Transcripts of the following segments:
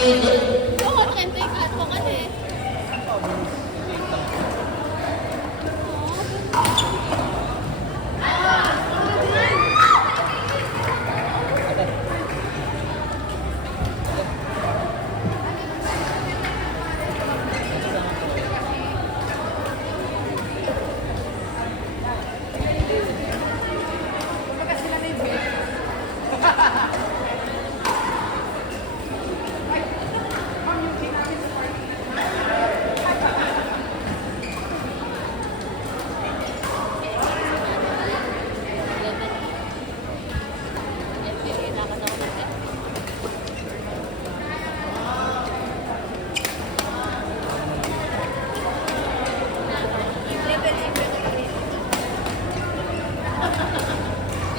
Oo, 34 ka na eh.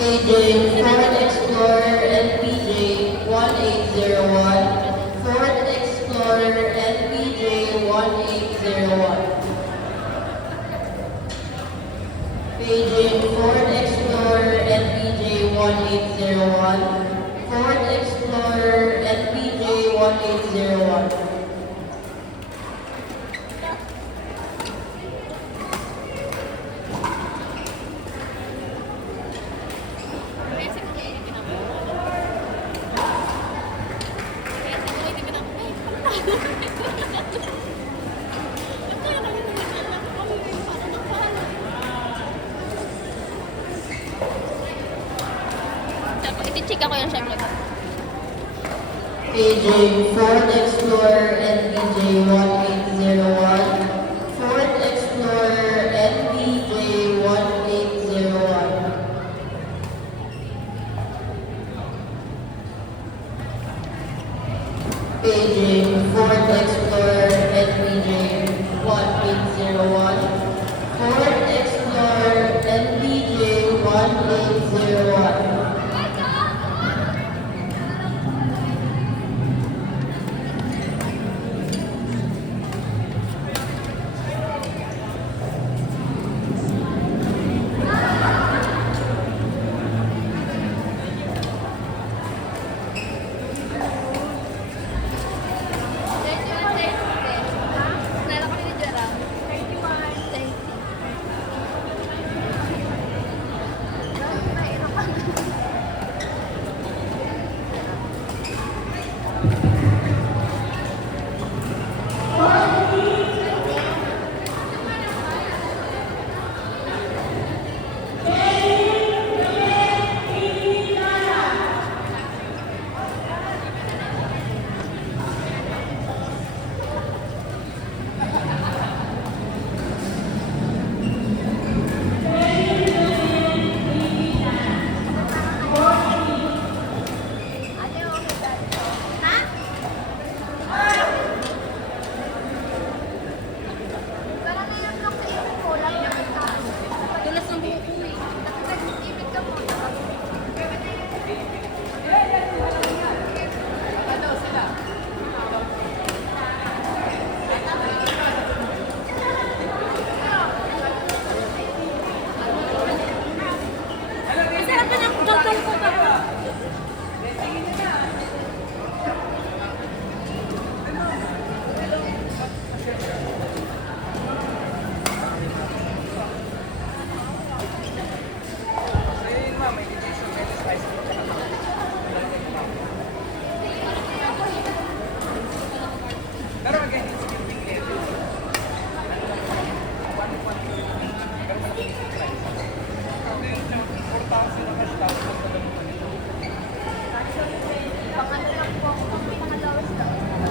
KJ, Ford Explorer LPJ 1801, Ford Explorer LPJ 1801. KJ, Ford Explorer LPJ 1801, Ford Explorer LPJ 1801. Iti-check ako yan syempre. KJ, Ford Explorer LPJ 1801, Ford Explorer LPJ 1801. KJ, Ford Explorer LPJ 1801, Ford Explorer LPJ 1801.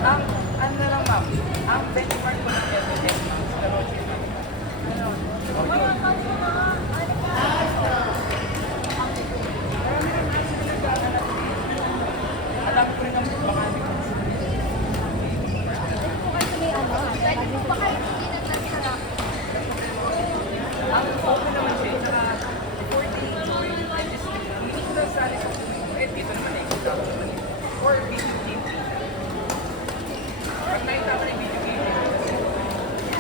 Ang ano lang ma'am, ang benchmark ko ng FSS ma'am, sa Roche ma'am. Alam ko rin ang baka hindi ko. Ang open naman siya, saka 40, hindi ko daw sali sa dito naman eh, or video game. Pag nakita mo na yung video game,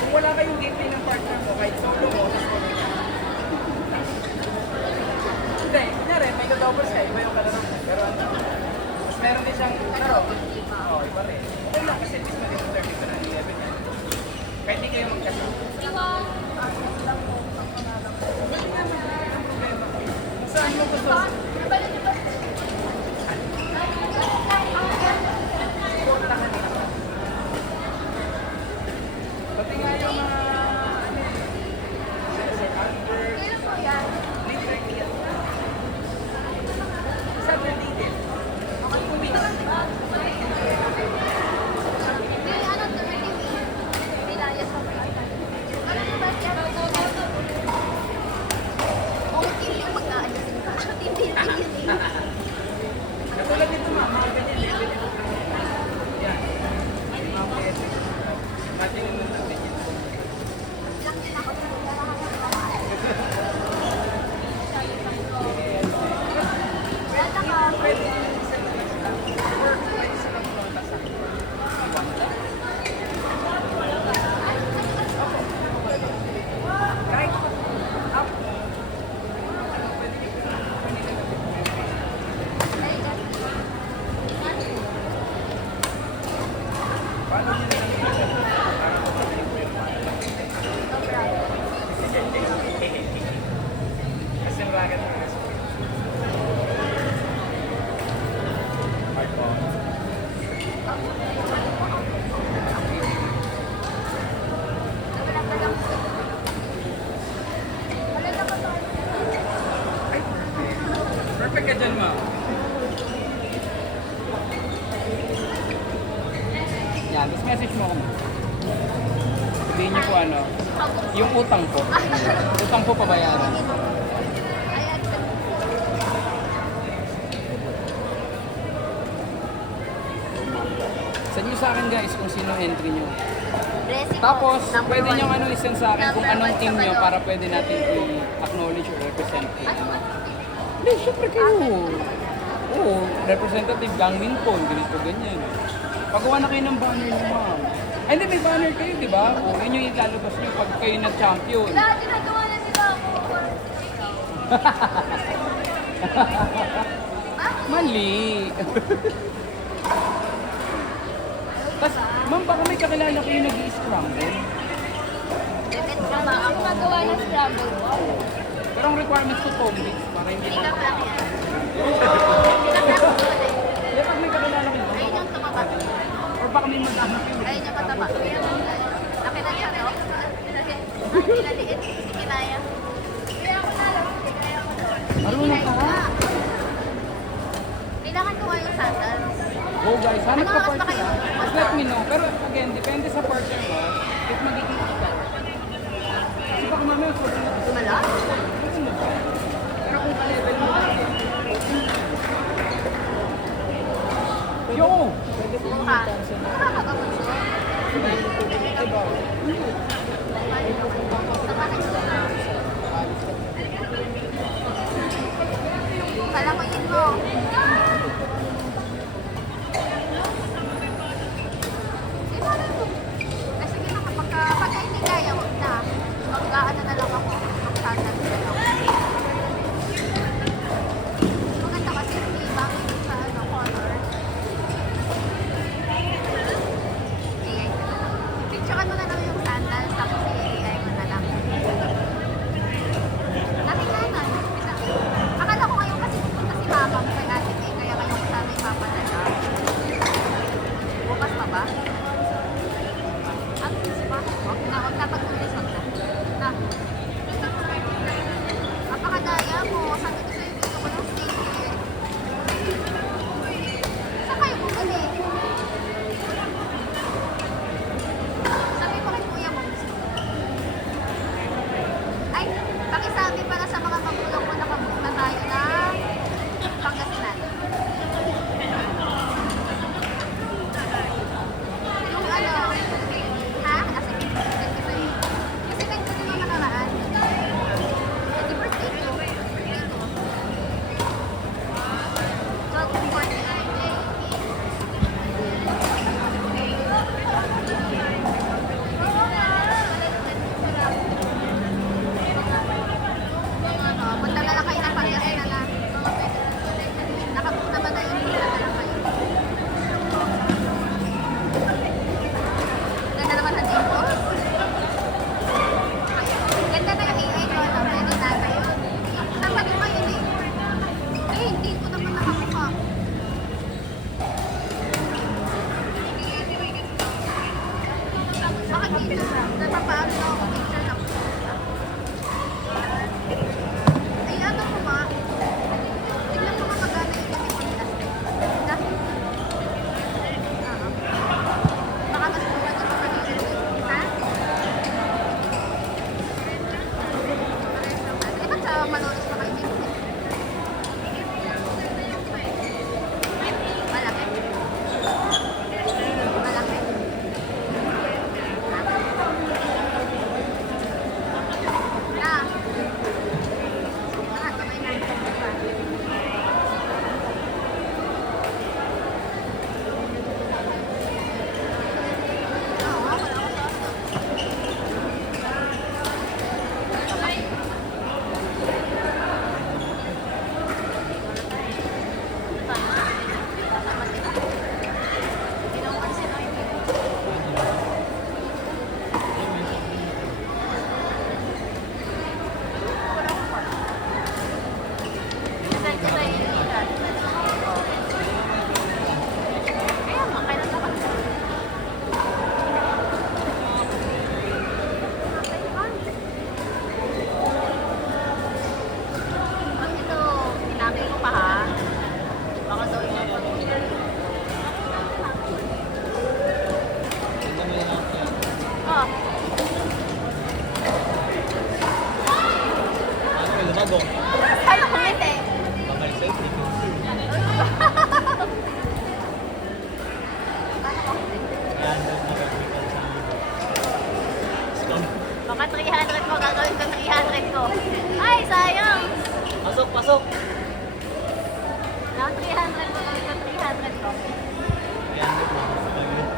kung wala kayong gameplay ng partner mo, kahit solo mo, hindi, kunyari, may ka-doubles ka, iba yung kalaro mo. Pero ano, mas meron din siyang laro. Oo, iba rin. kayo magkasama. Saan mo gusto? Pati nga yung mga Sir Albert, Litre Kiat. Saturday din. Ang kumis. Katulad nito mga ganyan level ito. Yan. Mga pwede. Matingin mo natin yan. Pwede din yung isa na isa. Or pwede sila pumunta sa right up. Pwede din. Paano nyo na lang isa? Para mapabiling ko yung mga. Kasi ragat na kasi. Ay, perfect ka dyan, ma'am. Yan, tapos message mo ako. Sabihin niyo po ano, yung utang po. Utang po pabayaran. Send nyo sa akin guys kung sino entry nyo. Tapos, pwede nyo ano isend sa akin kung anong team nyo para pwede natin i-acknowledge or represent. Hindi, syempre kayo. Oo, representative Gangmin po, ganito, ganyan. Pagawa na kayo ng banner nyo, ma'am. Ay, hindi, may banner kayo, di ba? O, yun yung ilalabas nyo pag kayo na-champion. Ginagawa na nila ako. Mali. Tapos, ma'am, baka may kakilala kayo nag-i-scramble. Ako nagawa ng scramble. Pero ang requirements ko public, para hindi pa. Kaya pag may kakilala kayo, Ayun yung tumaba. or baka may mag-anak kayo. Ayun yung mataba. Laki na siya, no? Pinaliit. Kinaya. Kaya ako na lang. Marunong ka ha? Kailangan ko yung sandals. Go guys, hanap Ano ka oras ba partner kayo? ha? Just let me know. Pero again, depende sa partner mo, if magiging kita. Kasi baka mamaya, Sumala? pero kung ka-level mo lagi. Yo! Buka. Nakakababunso. Kalamuyin mo. Sige na, pagka hindi kaya, huwag na. Mag-aano na lang ako. Mag-sandals. manonos na kayo dito. Malaki. Malaki. Ah. Ah, kamay na. Oh, paano kumite? Baka 300 mo, gagawin ko 300 ko. Ay, sayang! Pasok, pasok. Naka 300 mo, gagawin ko 300 ko. Ayan,